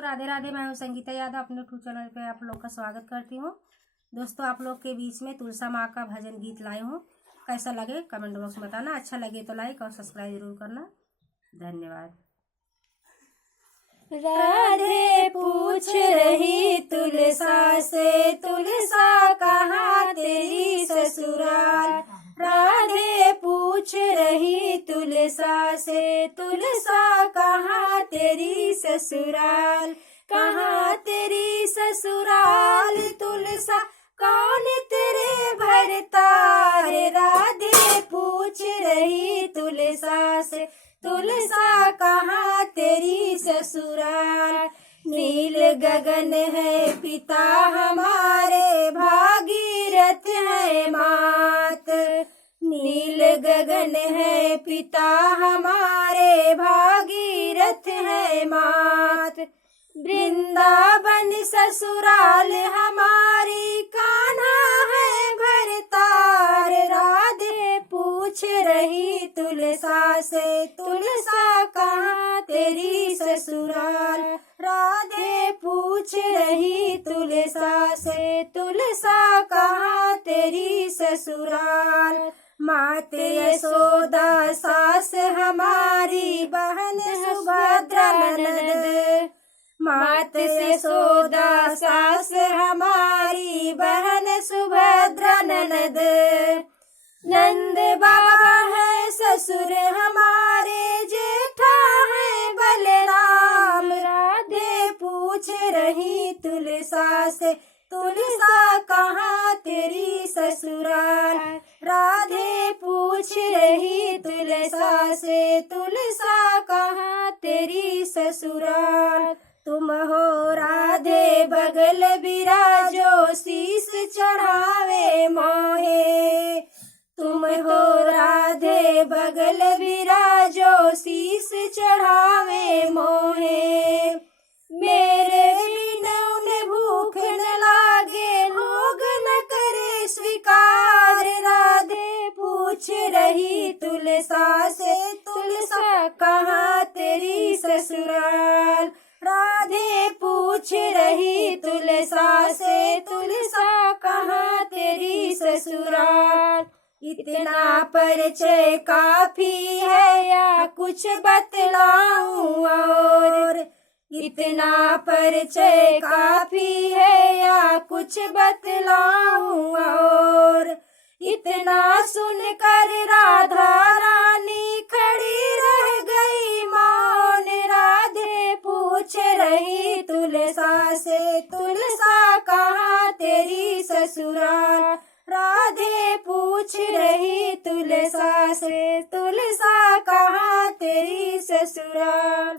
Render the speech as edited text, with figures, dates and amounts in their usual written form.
दोस्तों राधे राधे। मैं हूँ संगीता यादव, अपने यूट्यूब चैनल पे आप लोग का स्वागत करती हूँ। दोस्तों आप लोग के बीच में तुलसा माँ का भजन गीत लाई हूँ। कैसा लगे कमेंट बॉक्स में बताना। अच्छा लगे तो लाइक और सब्सक्राइब जरूर करना। धन्यवाद। राधे पूछ रही तुलसा से, तुलसा कहाँ तेरी ससुराल। राधे पूछ रही तुलसा से, तुलसा कहाँ तेरी ससुराल। कहाँ तेरी ससुराल तुलसा, कौन तेरे भरतार। राधे पूछ रही तुलसा से, तुलसा कहाँ तेरी ससुराल। नील गगन है पिता हमारे, भागीरथ है मात। नील गगन है पिता हमारे, भागीरथ है मात। वृंदावन ससुराल हमारी, कान्हा है भरतार। राधे पूछ रही तुलसा से, तुलसा कहाँ तेरी ससुराल। राधे पूछ रही तुलसा से, तुलसा कहाँ तेरी ससुराल। मात यशोदा सास हमारी, बहन सुभद्रा ननद। मात यशोदा सास हमारी, बहन सुभद्रा ननद। नंद बाबा है ससुर हमारे, जेठा है बलराम। राधे पूछ रही तुलसा से, तुलसा कहाँ तेरी ससुराल। राधे पूछ रही तुलसा से, तुलसा कहाँ तेरी ससुराल। तुम हो राधे बगल बिराजो, शीस चढ़ावे मोहे। तुम हो राधे बगल बिराजो, शीस चढ़ावे मोहे। मेरे बिना उन्हें भूख न लागे, भोग न करे स्वीकार। राधे पूछ रही तुलसा से, तुलसा कहाँ तेरी ससुराल। राधे पूछ रही तुलसा से, तुलसा कहाँ तेरी ससुराल। इतना परिचय काफी है या कुछ बतलाऊं और। इतना परिचय काफी है या कुछ बतलाऊं और। इतना सुनकर राधा रानी खड़ी रह गई मौन। राधे पूछ रही तुलसा से, तुलसा कहाँ तेरी ससुराल। राधे पूछ रही तुलसा से, तुलसा कहाँ तेरी ससुराल।